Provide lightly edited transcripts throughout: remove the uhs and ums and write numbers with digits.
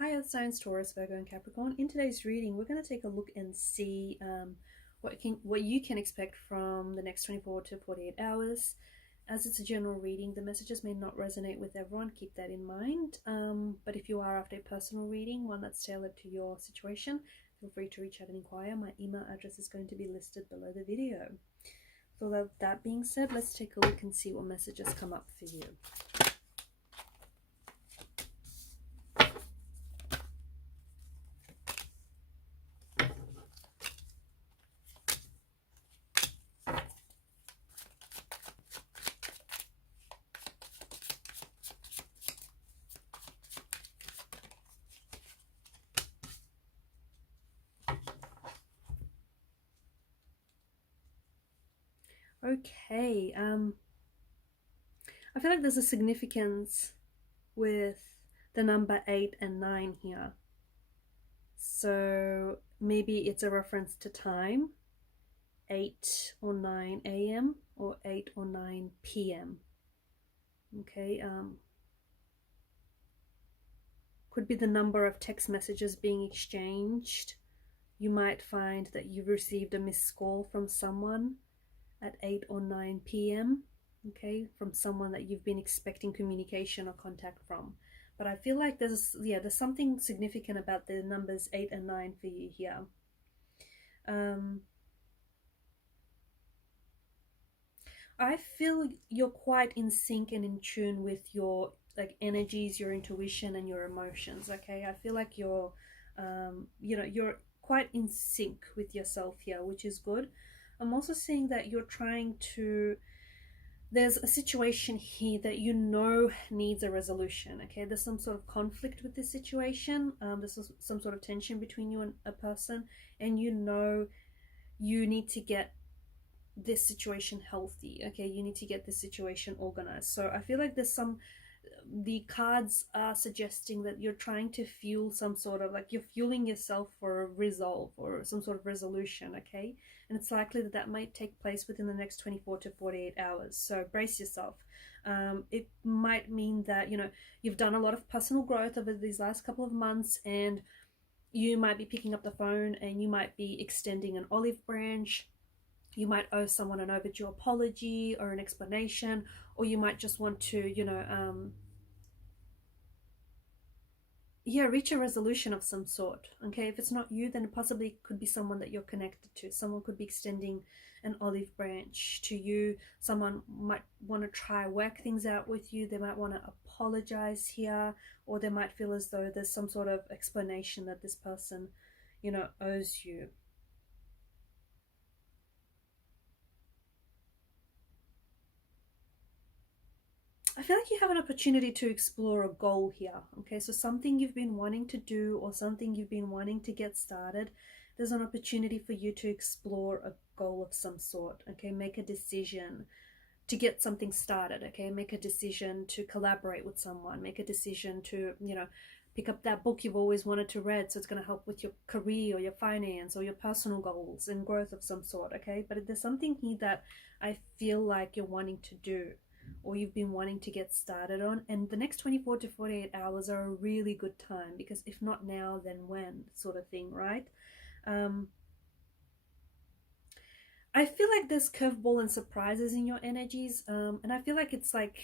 Hi Earth Signs, Taurus, Virgo and Capricorn. In today's reading, we're going to take a look and see what you can expect from the next 24 to 48 hours. As it's a general reading, the messages may not resonate with everyone. Keep that in mind. But if you are after a personal reading, one that's tailored to your situation, feel free to reach out and inquire. My email address is going to be listed below the video. So that being said, let's take a look and see what messages come up for you. Okay, I feel like there's a significance with the number 8 and 9 here. So maybe it's a reference to time, 8 or 9 a.m. or 8 or 9 p.m. Okay, could be the number of text messages being exchanged. You might find that you've received a missed call from someone at 8 or 9 p.m. Okay, from someone that you've been expecting communication or contact from. But I feel like there's something significant about the numbers 8 and 9 for you here. I feel you're quite in sync and in tune with your energies, your intuition, and your emotions. Okay, I feel like you're you're quite in sync with yourself here, which is good. I'm also seeing that you're trying to, there's a situation here that you know needs a resolution. Okay, there's some sort of conflict with this situation. There's some sort of tension between you and a person, and you know you need to get this situation healthy. Okay, you need to get this situation organized. So I feel like the cards are suggesting that you're trying to fuel some sort of, you're fueling yourself for a resolve or some sort of resolution. Okay, and it's likely that that might take place within the next 24 to 48 hours, so brace yourself. It might mean that you've done a lot of personal growth over these last couple of months, and you might be picking up the phone and you might be extending an olive branch. You might owe someone an overdue apology or an explanation, or you might just want to reach a resolution of some sort. Okay, if it's not you, then it possibly could be someone that you're connected to. Someone could be extending an olive branch to you. Someone might want to try work things out with you. They might want to apologize here, or they might feel as though there's some sort of explanation that this person owes you. I feel like you have an opportunity to explore a goal here. Okay, so something you've been wanting to do or something you've been wanting to get started, there's an opportunity for you to explore a goal of some sort. Okay, make a decision to get something started. Okay, make a decision to collaborate with someone, make a decision to pick up that book you've always wanted to read, so it's going to help with your career or your finance or your personal goals and growth of some sort. Okay, but there's something here that I feel like you're wanting to do or you've been wanting to get started on, and the next 24 to 48 hours are a really good time, because if not now, then when, sort of thing, right? I feel like there's curveball and surprises in your energies, and I feel like it's like,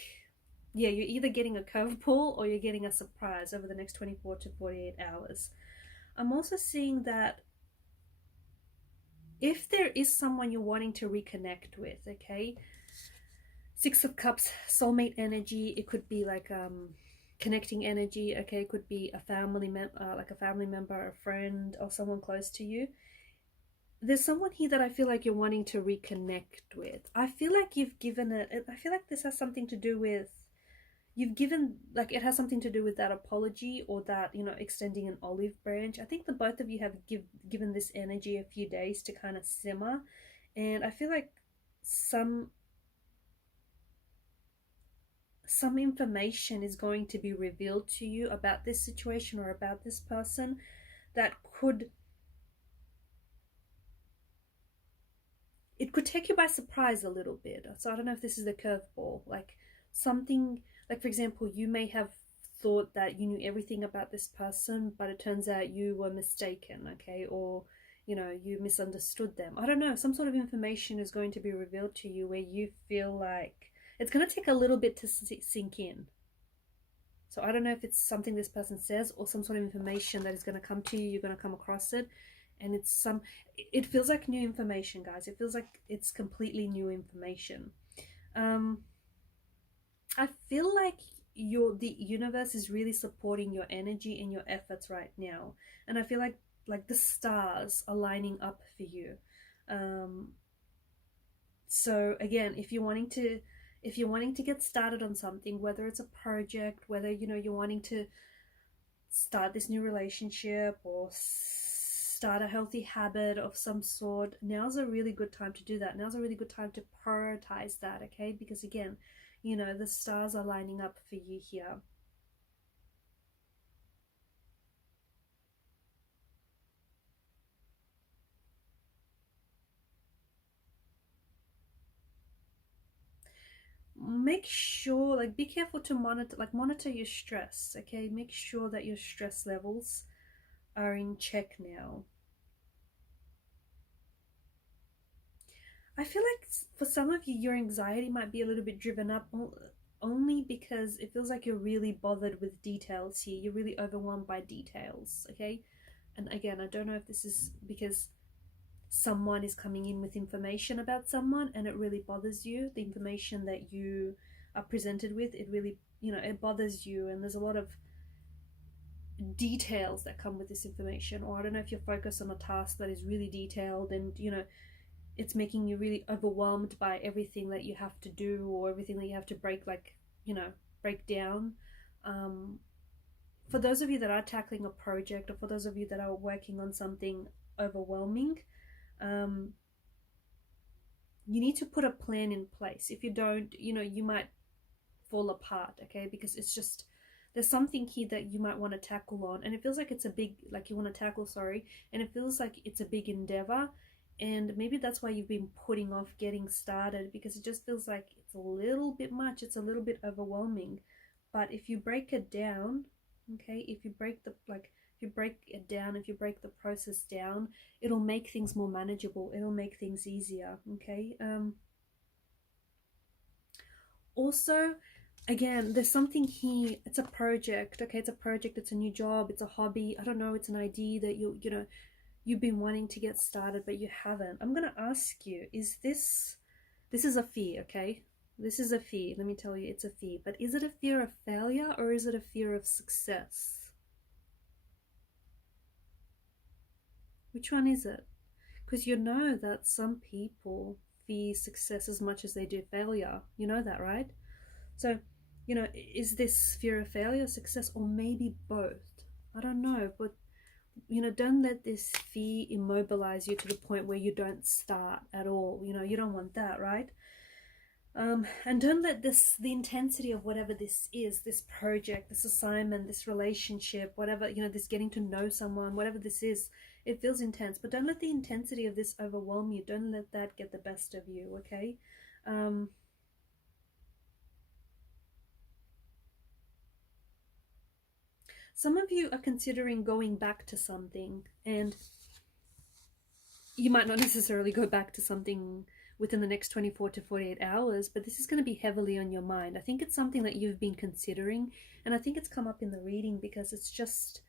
yeah, you're either getting a curveball or you're getting a surprise over the next 24 to 48 hours. I'm also seeing that if there is someone you're wanting to reconnect with, okay, Six of Cups, soulmate energy. It could be like connecting energy. Okay, it could be a family member, a friend, or someone close to you. There's someone here that I feel like you're wanting to reconnect with. I feel like you've given it. I feel like this has something to do with it has something to do with that apology or that extending an olive branch. I think the both of you have given this energy a few days to kind of simmer, and I feel like some information is going to be revealed to you about this situation or about this person that could take you by surprise a little bit. So I don't know if this is the curveball, like something, like for example, you may have thought that you knew everything about this person, but it turns out you were mistaken, okay? Or, you know, you misunderstood them. I don't know, some sort of information is going to be revealed to you where you feel like it's going to take a little bit to sink in. So I don't know if it's something this person says or some sort of information that is going to come to you, you're going to come across it, and it feels like new information, guys. It feels like it's completely new information. I feel like the universe is really supporting your energy and your efforts right now, and I feel like the stars are lining up for you. So again, if you're wanting to get started on something, whether it's a project, whether you're wanting to start this new relationship or start a healthy habit of some sort, now's a really good time to do that. Now's a really good time to prioritize that, okay? Because again, the stars are lining up for you here. Make sure, like, be careful to monitor your stress, okay? Make sure that your stress levels are in check now. I feel like for some of you, your anxiety might be a little bit driven up only because it feels like you're really bothered with details here. You're really overwhelmed by details, okay? And again, I don't know if this is because someone is coming in with information about someone and it really bothers you. The information that you are presented with, it really, it bothers you, and there's a lot of details that come with this information. Or I don't know if you're focused on a task that is really detailed and, it's making you really overwhelmed by everything that you have to do or everything that you have to break down. For those of you that are tackling a project, or for those of you that are working on something overwhelming, you need to put a plan in place. If you don't, you might fall apart, okay? Because it's just, there's something here that you might want to tackle on, and it feels like it's a big, like you want to tackle, sorry, and it feels like it's a big endeavor. And maybe that's why you've been putting off getting started, because it just feels like it's a little bit much, it's a little bit overwhelming. But if you break it down, okay, if you break the process down, it'll make things more manageable, it'll make things easier, okay? Also, again, there's something here, it's a project, okay? It's a project, it's a new job, it's a hobby, I don't know, it's an idea that you've been wanting to get started, but you haven't. I'm going to ask you, this is a fear, okay? This is a fear. Let me tell you, it's a fear. But is it a fear of failure or is it a fear of success? Which one is it? Because you know that some people fear success as much as they do failure. You know that, right? So, is this fear of failure, success, or maybe both? I don't know, but don't let this fear immobilize you to the point where you don't start at all. You don't want that, right? And don't let the intensity of whatever this is, this project, this assignment, this relationship, whatever, this getting to know someone, whatever this is, it feels intense, but don't let the intensity of this overwhelm you. Don't let that get the best of you, okay? Some of you are considering going back to something, and you might not necessarily go back to something within the next 24 to 48 hours, but this is going to be heavily on your mind. I think it's something that you've been considering, and I think it's come up in the reading because it's just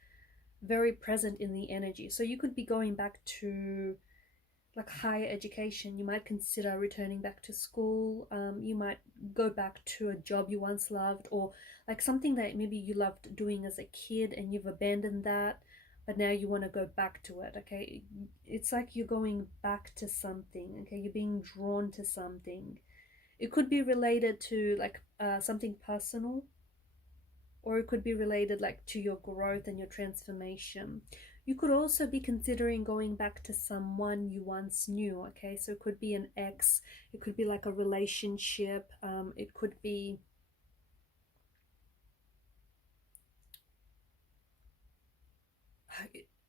very present in the energy. So you could be going back to like higher education. You might consider returning back to school. You might go back to a job you once loved, or like something that maybe you loved doing as a kid and you've abandoned that, but now you want to go back to it, okay? It's like you're going back to something, okay? You're being drawn to something. It could be related to like something personal, or it could be related like to your growth and your transformation. You could also be considering going back to someone you once knew, okay? So it could be an ex, it could be like a relationship, it could be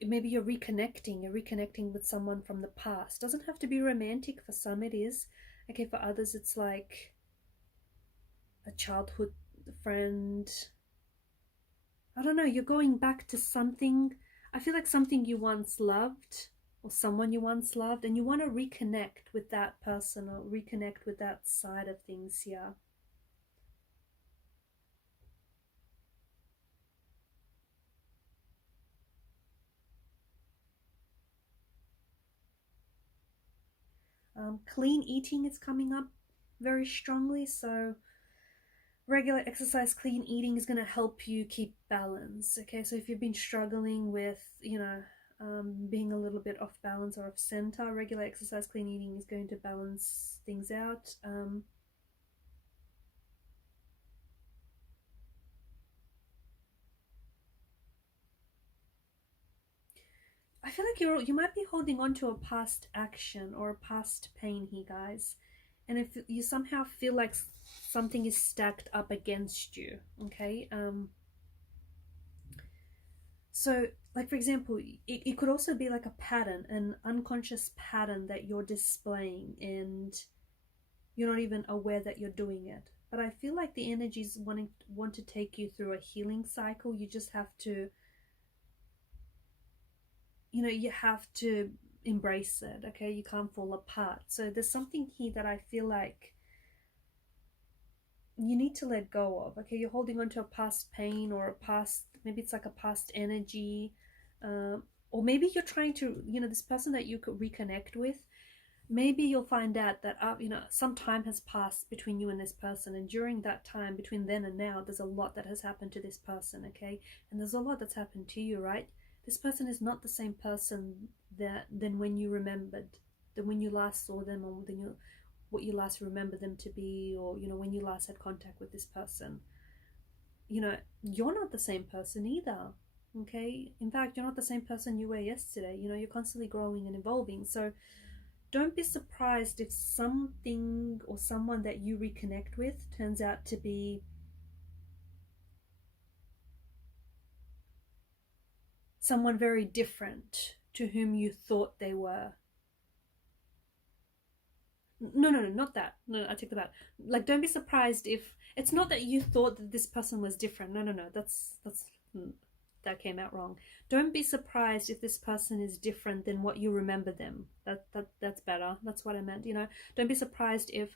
maybe you're reconnecting with someone from the past. Doesn't have to be romantic. For some it is, okay? For others it's like a childhood friend, I don't know, you're going back to something. I feel like something you once loved, or someone you once loved, and you want to reconnect with that person or reconnect with that side of things here. Clean eating is coming up very strongly, so regular exercise, clean eating is going to help you keep balance. Okay, so if you've been struggling with, being a little bit off balance or off center, regular exercise, clean eating is going to balance things out. I feel like you might be holding on to a past action or a past pain here, guys. And if you somehow feel like something is stacked up against you, okay? So, like for example, it could also be like a pattern, an unconscious pattern that you're displaying, and you're not even aware that you're doing it. But I feel like the energies want to take you through a healing cycle. You just have to, you have to embrace it. Okay, you can't fall apart. So there's something here that I feel like you need to let go of. Okay, you're holding on to a past pain or a past, maybe it's like a past energy, or maybe you're trying to, this person that you could reconnect with, maybe you'll find out that some time has passed between you and this person, and during that time between then and now, there's a lot that has happened to this person. Okay, and there's a lot that's happened to you, right? This person is not the same person than when you remembered, than when you last saw them, or what you last remember them to be, or when you last had contact with this person. You're not the same person either. Okay, in fact, you're not the same person you were yesterday. You're constantly growing and evolving. So don't be surprised if something or someone that you reconnect with turns out to be someone very different to whom you thought they were. No, no, no, not that. No, I take that back. Like, don't be surprised if it's not that you thought that this person was different. No, no, no. That came out wrong. Don't be surprised if this person is different than what you remember them. That's better. That's what I meant. Don't be surprised if,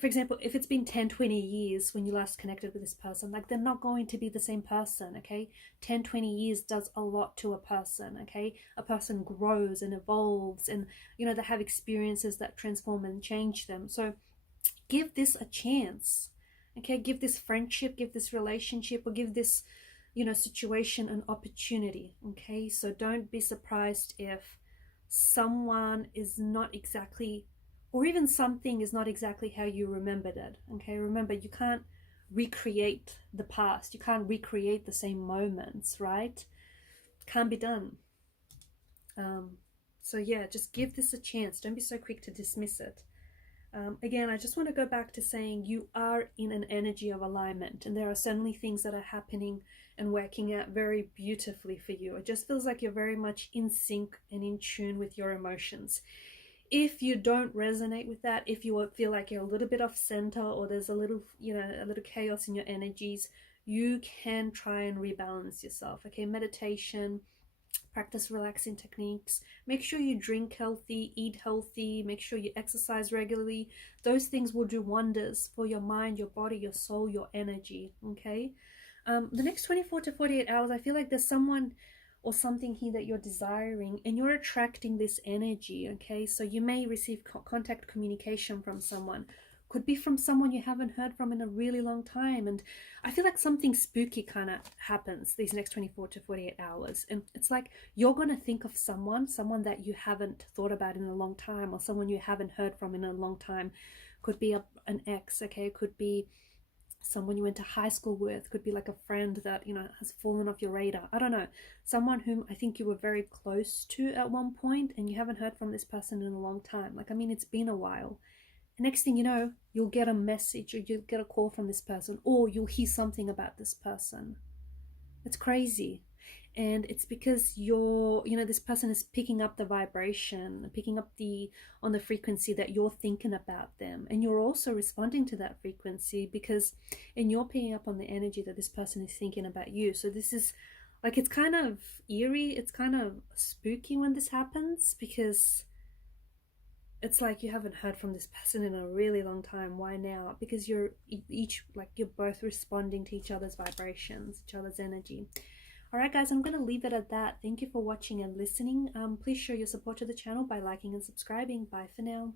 for example, if it's been 10, 20 years when you last connected with this person, like, they're not going to be the same person. Okay, 10, 20 years does a lot to a person. Okay, a person grows and evolves, and they have experiences that transform and change them. So give this a chance. Okay, give this friendship, give this relationship, or give this situation an opportunity. Okay, so don't be surprised if someone is not exactly, or even something is not exactly how you remembered it. Okay, remember, you can't recreate the past, you can't recreate the same moments, right? It can't be done. So yeah, just give this a chance. Don't be so quick to dismiss it. Again, I just want to go back to saying you are in an energy of alignment, and there are certainly things that are happening and working out very beautifully for you. It just feels like you're very much in sync and in tune with your emotions. If you don't resonate with that, if you feel like you're a little bit off center, or there's a little chaos in your energies, you can try and rebalance yourself. Okay, meditation, practice relaxing techniques, make sure you drink healthy, eat healthy, make sure you exercise regularly. Those things will do wonders for your mind, your body, your soul, your energy. Okay, the next 24 to 48 hours, I feel like there's someone or something here that you're desiring, and you're attracting this energy. Okay, so you may receive contact communication from someone. Could be from someone you haven't heard from in a really long time. And I feel like something spooky kind of happens these next 24 to 48 hours. And it's like you're going to think of someone that you haven't thought about in a long time, or someone you haven't heard from in a long time. Could be an ex, okay? Could be someone you went to high school with, could be like a friend that has fallen off your radar. I don't know, someone whom I think you were very close to at one point, and you haven't heard from this person in a long time. Like, I mean, it's been a while. And next thing you know, you'll get a message, or you'll get a call from this person, or you'll hear something about this person. It's crazy. And it's because you're, you know, this person is picking up the vibration, picking up the on the frequency that you're thinking about them, and you're also responding to that frequency, because and you're picking up on the energy that this person is thinking about you. So this is like, it's kind of eerie, it's kind of spooky when this happens, because it's like you haven't heard from this person in a really long time. Why now? Because you're each, like, you're both responding to each other's vibrations, each other's energy. All right, guys, I'm going to leave it at that. Thank you for watching and listening. Please show your support to the channel by liking and subscribing. Bye for now.